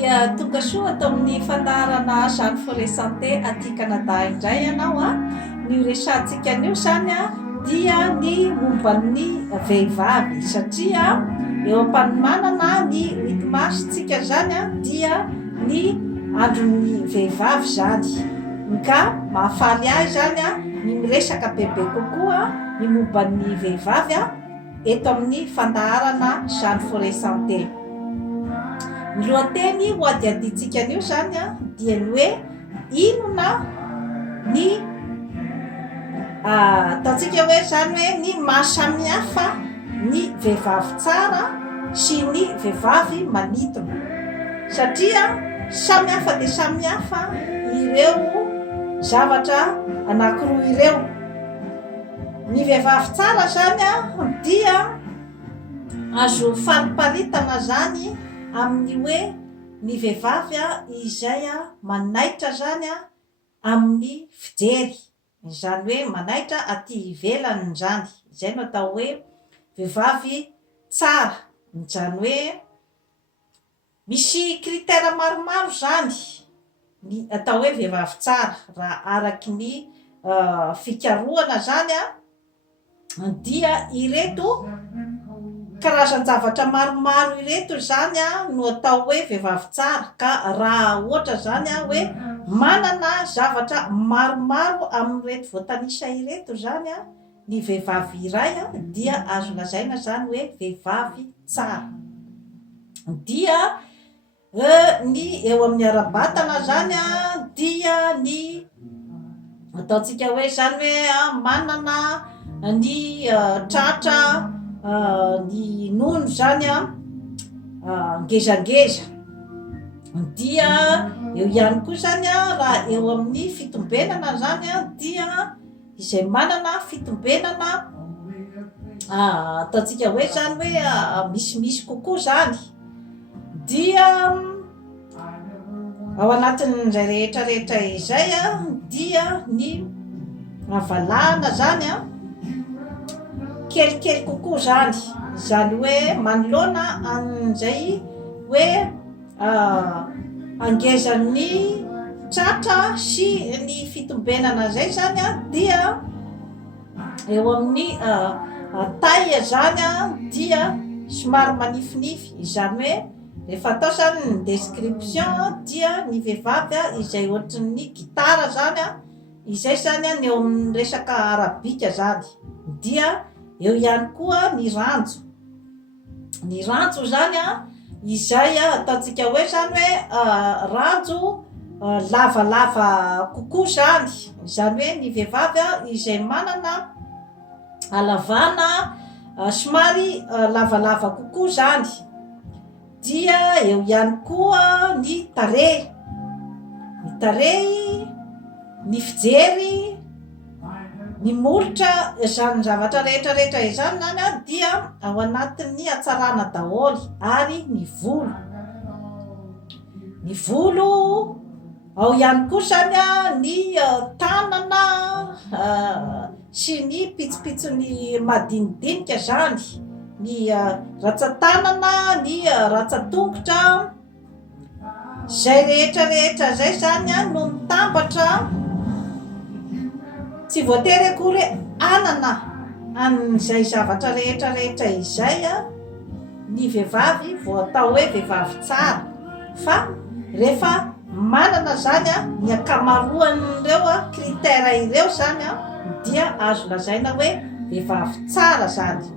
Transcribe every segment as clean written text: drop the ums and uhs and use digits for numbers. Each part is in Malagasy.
dia tonga soa atao amin'ny fandaharana Jeanne Forêt Santé aty Canada indray ianao a. Ny resantsika anio zany a dia ny momban'ny vehivavy satria eo am-panomanana ny 8 mars tsika zany a dia ny andron'ny vehivavy zany. Ka mahafaly ahy zany a ny miresaka bebe kokoa ny momban'ny vehivavy a eto amin'ny fandaharana Jeanne Forêt Santé. Ny lohateny ho adiadintsika anio zany a dia ny hoe inona ny ataontsika hoe zany hoe ny mahasamihafa ny vehivavy tsara sy ny vehivavy manintona, satria samihafa dia samihafa ireo zavatra anankiroa ireo. Ny vehivavy tsara zany a dia azo fariparitana zany amin'ny hoe ny vehivavy a izay a manaitra zany a amin'ny fijery, zany hoe manaitra aty ivelany zany, izay no atao hoe vehivavy tsara. Zany hoe misy critère maromaro zany ny atao hoe vehivavy tsara raha araky ny fikarohana zany a dia ireto karazan-javatra maromaro ireto zany a no atao hoe vehivavy tsara. Ka raha ohatra zany a hoe manana zavatra maromaro amin'ireto voatanisa ireto zany a ny vehivavy iray a dia azo lazaina zany hoe vehivavy tsara. Dia ny eo amin'ny ara-batana zany a dia ny ataontsika hoe zany hoe manana ny tratra ny nono zany a ngezangeza. Dia eo ihany koa zany a raha eo amin'ny fitombenana zany a dia izay manana fitombenana ataontsika hoe zany hoe misimisy kokoa zany. Dia ao anatin'izay rehetrarehetra izay a dia ny valahana zany a kelikely kokoa zany, zany hoe manoloana an'izay hoe angezan'ny tratra sy ny fitombenana zay zany a. Dia eo amin'ny taille zany a dia somary manifinify, zany hoe rehefa atao zany ny description dia ny vehivavy a izay ohatrin'ny gitara zany a, izay zany a ny eo amin'ny resaka arabika zany. Dia eo ihany koa ny ranjo. Ny ranjo zany a izay a ataontsika hoe zany hoe ranjo lavalava kokoa zany, zany hoe ny vehivavy a izay manana halavana somary lavalava kokoa zany. Dia eo ihany koa ny tarehy, ny tarehy, ny fijery, ny molotra, zany zavatra rehetrarehetra izany zany a dia ao anatin'ny hatsarana daholo. Ary ny volo, ny volo ao ihany koa zany a ny tanana sy ny pitsopitsony madinidinika zany, ny ratsan-tanana, ny ratsan-tongotra, zay rehetrarehetra zay zany a no mitambatra. Tsy voatery akory anana an'izay zavatra rehetrarehetra izay a ny vehivavy vao atao hoe vehivavy tsara, fa rehefa manana zany a ny akamaroan'ireo critère ireo zany a dia azo lazaina hoe vehivavy tsara zany.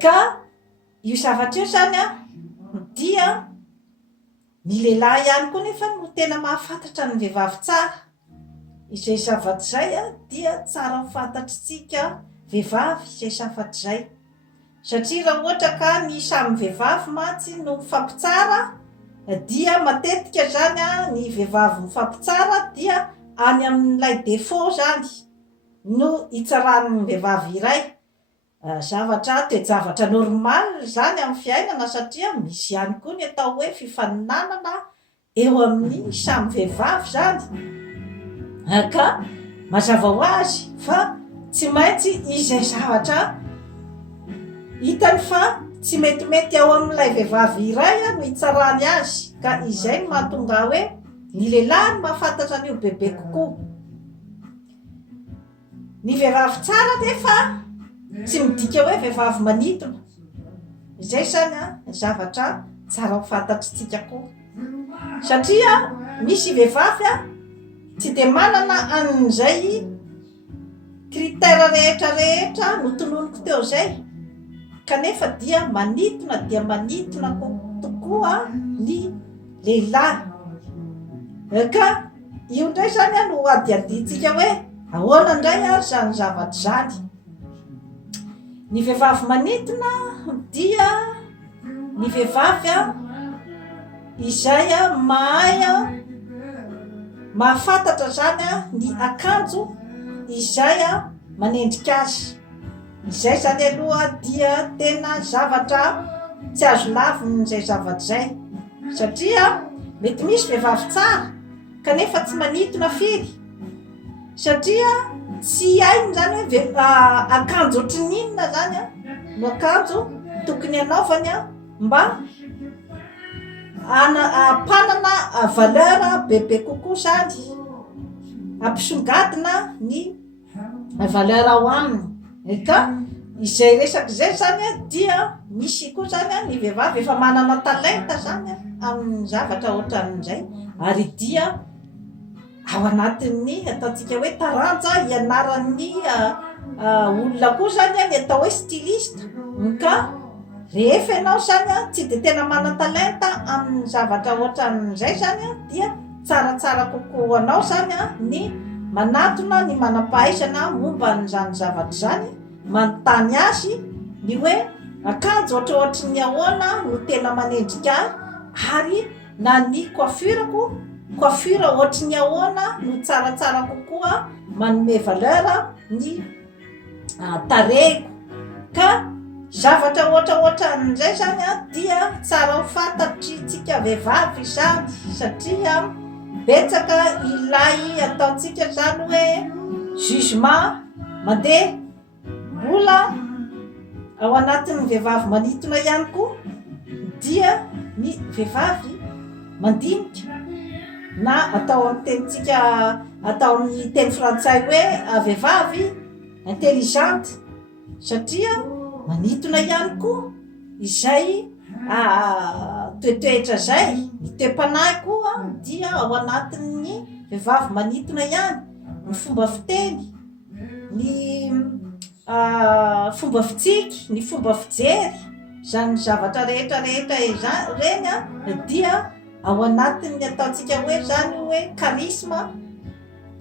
Ka io zavatra io zany a dia ny lehilahy ihany koa nefa no tena mahafantatra ny vehivavy tsara. Izay zavatra zay a dia tsara fantatritsika vehivavy izay zavatra zay, satria raha ohatra ka ny samy vehivavy mantsy no mifampitsara dia matetika zany a ny vehivavy mifampitsara dia any amin'ilay défaut zany no itsarany vehivavy iray. Zavatra toe-javatra normal zany amin'ny fiainana, satria misy ihany koa ny atao hoe fifaninanana eo amin'ny samy vehivavy zany. Ka mazava ho azy fa tsy maintsy izay zavatra hitany fa tsy metimety ao amin'ilay vehivavy iray no hitsarany azy, ka izay no mahatonga hoe ny lehilahy no mahafantatra an'io bebe kokoa. Ny vehivavy tsara nefa tsy midika hoe vehivavy manintona. Izay zany zavatra tsara ho fantatritsika koa. Satria misy vehivavy tsy dia manana an'izay critère rehetra notononiko teo zay, kanefa dia manintona tokoa ny lehilahy. Ka io ndray zany no adiaditsika hoe ahoana indray zany zavatra zany. Ny vehivavy manintona dia ny vehivavy izay mahay mahafantatra zany ny akanjo izay manendrika azy. Izay zany aloha dia tena zavatra tsy azo lavin'izay zavatra zay, satria mety misy vehivavy tsara kanefa tsy manintona firy, satria tsy hainy zany hoe akanjo ohatrin'ny inona zany no akanjo tokony anaovany mba ampanana valeur bebe kokoa zany, ampisongadina ny valeur ao aminy. Ka izay resaka izay zany dia misy koa zany ny vehivavy efa manana talenta zany amin'ny zavatra ohatran'izay, ary dia ao anatin'ny ataontsika hoe taranja ianaran'ny olona koa zany ny atao hoe styliste. Ka rehefa ianao zany tsy dia tena mana-talenta amin'ny zavatra ohatran'izay zany dia tsaratsara kokoa anao zany ny manatona ny manam-pahaizana momba n'izany zavatra zany, manontany azy ny hoe akanjo ohatrohatry ny ahoana no tena manendrika, ary na ny coiffure ohatry ny ahoana no tsaratsara kokoa manome valeur ny tarehiko. Ka zavatra ohatran'izay zany dia tsara ho fantatritsika vehivavy zany, satria betsaka ilay ataontsika zany hoe jugement mandeha mbola ao anatin'ny vehivavy manintona ihany koa, dia ny vehivavy mandinika, na atao amin'ny tenintsika, atao amin'ny teny frantsay hoe vehivavy intelligente, satria manintona ihany koa izay toetoetra zay. Ny toe-panahy koa dia ao anatin'ny vehivavy manintona ihany, ny fomba fiteny, ny fomba fitsiky, ny fomba fijery, zany zavatra rehetra reny dia ao anatin'ny ataontsika hoe zany hoe charisme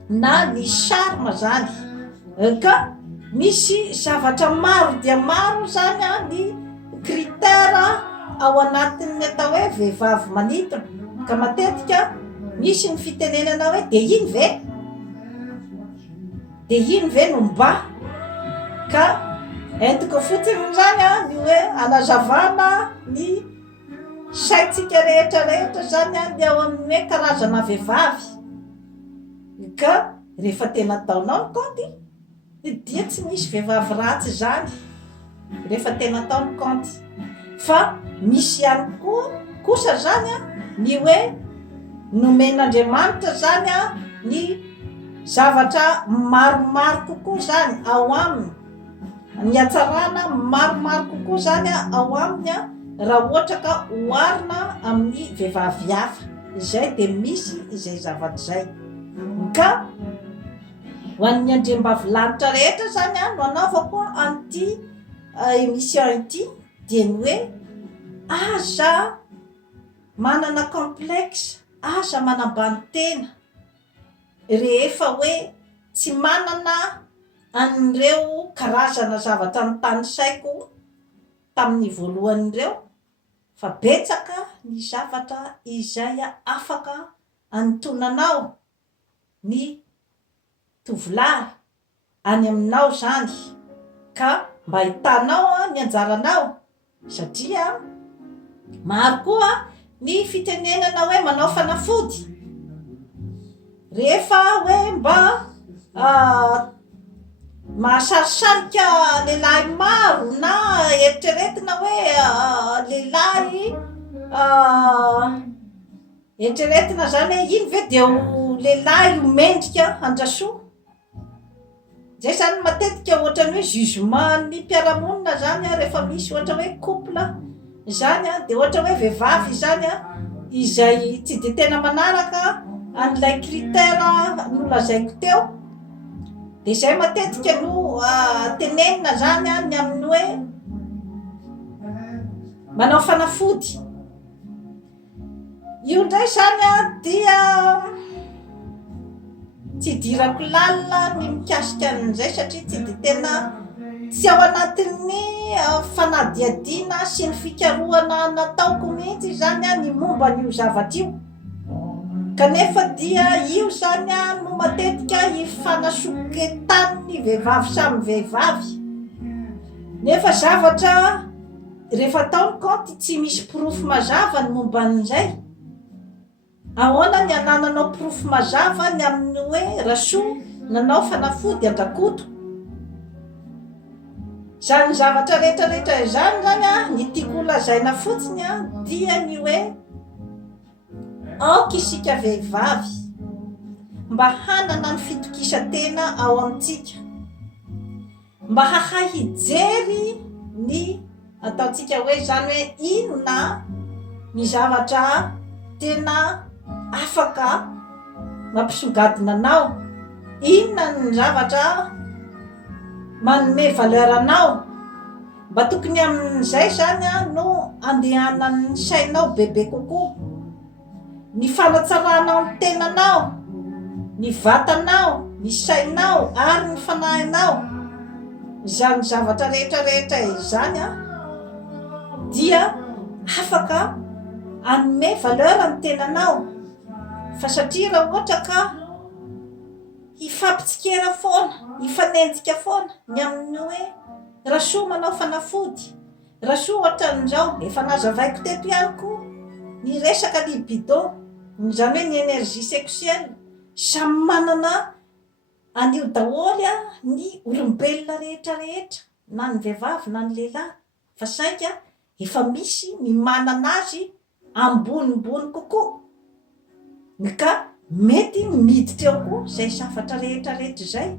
na ny charme zany. Ka misy zavatra maro dia maro zany ny critère ao anatin'ny atao hoe vehivavy manintona. Ka matetika misy ny fitenenana hoe de ino ve no mba, ka entiko fotsiny zany ny hoe anazavana ny saitsika rehetra zany ny ao amin'ny hoe karazana vehivavy. Ka rehefa tena ataonao ny kaonty dia tsy misy vehivavy ratsy zany rehefa tena atao ny kaonty, fa misy ihany kosa zany ny hoe nomen'Andriamanitra zany ny zavatra maromaro kokoa zany ao aminy, ny hatsarana maromaro kokoa zany ao aminy raha ohatra ka oharina amin'ny vehivavy hafa. Izay dia misy izay zavatra zay. Ka ho an'ny andriambavilanitra rehetra zany no anaovako an'ity émission ity, dia ny hoe aza manana complexe, aza manambany tena rehefa hoe tsy manana an'ireo karazana zavatra notany saiko tamin'ny voalohan'ireo, fa betsaka ny zavatra izay afaka anotonanao ny tovolahy any aminao zany, ka mba hitanao ny anjaranao, satria maro koa ny fitenenana hoe manao fanafody rehefa hoe mba mahasarisarika lehilahy maro na eritreretina hoe lehilahy eritreretina zany hoe iny ve de ho lehilahy homendrika andrasoa. Zay zany matetika ohatrany hoe jugement ny mpiaramonina zany rehefa misy ohatra hoe couple zany de ohatra hoe vehivavy zany izay tsy de tena manaraka an'ilay critère nolazaiko teo, de zay matetika no tenenina zany ny amin'ny hoe manao fanafody. Io ndray zany dia tsy dirako lalina ny mikasika an'izay satria tsy de tena tsy ao anatin'ny fanadihadiana sy ny fikarohana nataoko mihitsy zany ny momba n'io zavatra io, kanefa dia io zany no matetika ifanasoketan'ny vehivavy samy vehivavy. Nefa zavatra rehefa atao ny compte tsy misy porofo mazava ny momba an'izay. Ahoana ny anananao porofo mazava ny amin'ny hoe rasoa nanao fanafody andrakoto. Zany zavatra rehetrarehetra zany ny tiako lazaina fotsiny dia ny hoe aoka isika vehivavy mba hanana ny fitokisantena ao amintsika, mba hahay hijery ny ataontsika hoe zany hoe inona ny zavatra tena afaka mampisongadina anao, inona ny zavatra manome valeur anao, mba tokony amin'izay zany no andehanan'ny sainao bebe kokoa, ny fanatsaranao ny tenanao, ny vatanao, ny sainao ary ny fanahinao. Zany zavatra rehetrarehetra izany dia afaka anome valeur ny tenanao. Fa satria raha ohatra ka hifampitsikera foana, hifanenjika foana ny amin'ny hoe rasoa manao fanafody, rasoa ohatran'izao efa nazavaiko teto ihany koa ny resaka libido, zany hoe ny énergie sexuelle, samy manana an'io daholy ny olombelona rehetrarehetra, na ny vehivavy na ny lehilahy, fa saika efa misy ny manana azy ambonimbony kokoa, ka mety miditra eo koa zay zavatra rehetrarehetra zay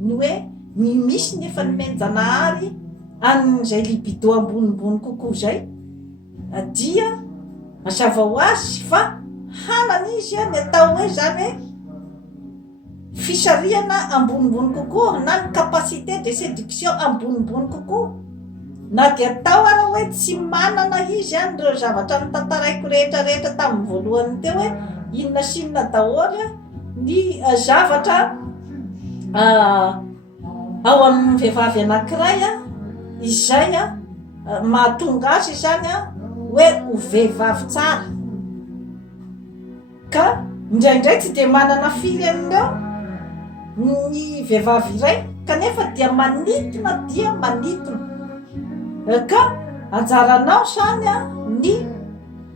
ny hoe misy nefa nimenjanahary an'izay libido ambonimbony kokoa zay, dia mazava ho azy fa hanana izy ny atao hoe zany hoe fisariana ambonimbony kokoa, na ny capacité de séduction ambonimbony kokoa, na dia atao ara hoe tsy manana izy reo zavatra nitantaraiko rehetrarehetra tamin'ny voalohany teo hoe inona sy inona daholy ny zavatra ao amin'ny vehivavy anankiray izay mahatonga azy zany hoe ho vehivavy tsara, ka indraindray tsy de manana firy amin'ireo ny vehivavy iray, kanefa dia manitona ka anjaranao zany ny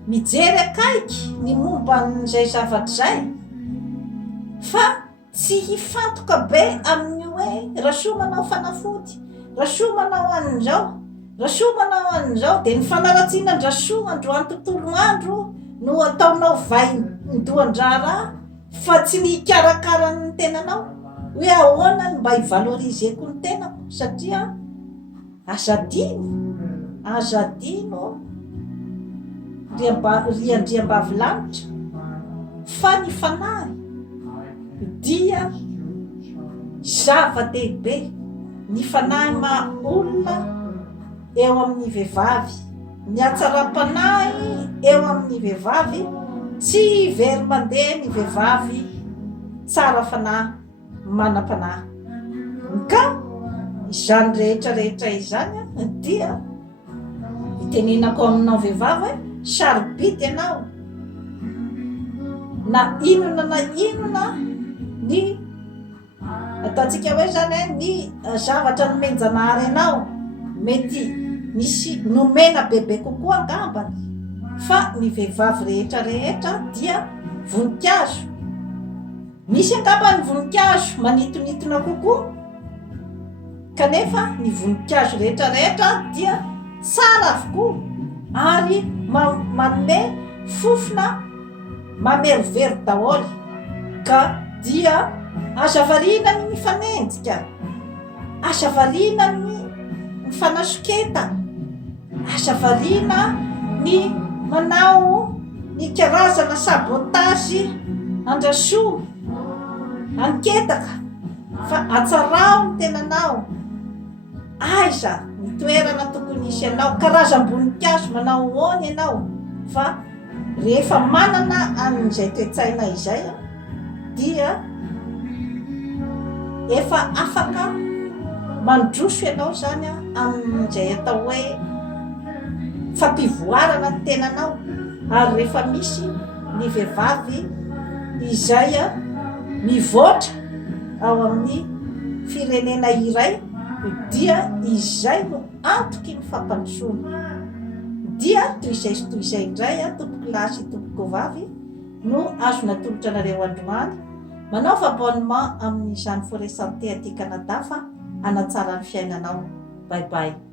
mijery akaiky ny momba n'izay zavatra zay, fa tsy hifantoka be amin'ny hoe rasoa manao fanafody, rasoa manao an'izao, rasoa manao an'izao, de ny fanaratsiana andrasoa androany tontolo andro no ataonao vai ndohan-draharaha, fa tsy ny hikarakara ny tenanao hoe ahoana ny mba hivalorizeko ny tenako, satria azadino riandriam-bavilanitra fa ny fanahy dia zava-dehibe. Ny fanahy olona eo amin'ny vehivavy, ny hatsara-panahy eo amin'ny vehivavy, tsy very mandeha ny vehivavy tsara fanahy, manam-panahy. Ka izany rehetrarehetra izany dia itenenako aminao vehivavy hoe sarobidy ianao, na inona ny ataontsika hoe zany ny zavatra nomenjanahary anao, mety misy nomena bebe kokoa angambany, fa ny vehivavy rehetrarehetra dia voninkazo. Misy angambany voninkazo manitonitona kokoa, kanefa ny voninkazo rehetrarehetra dia tsara avokoa ary manome fofona mamerovero daholo ka dia aza variana ny mifanenjika, aza variana ny mifanasoketa, aza variana ny manao ny karazana sabotazy andrasoa anketaka fa atsarao ny tenanao, aiza ny toerana tokony isy ianao, karazam-boninkazo manao ahoana ianao. Fa rehefa manana amin'izay toe-tsaina izay dia efa afaka mandroso ianao zany amin'izay atao hoe fampivoarana ny tenanao. Ary rehefa misy ny vehivavy izay mivoatra ao amin'ny firenena iray dia izay no antoky ny fampandrosoana. Dia toy izay indray tompoko lahy sy tompoko vavy no azona tolotra anareo androany manaova abonnement amin'izany Forêt Santé aty Canada fa hanatsara ny fiainanao. Bye bye.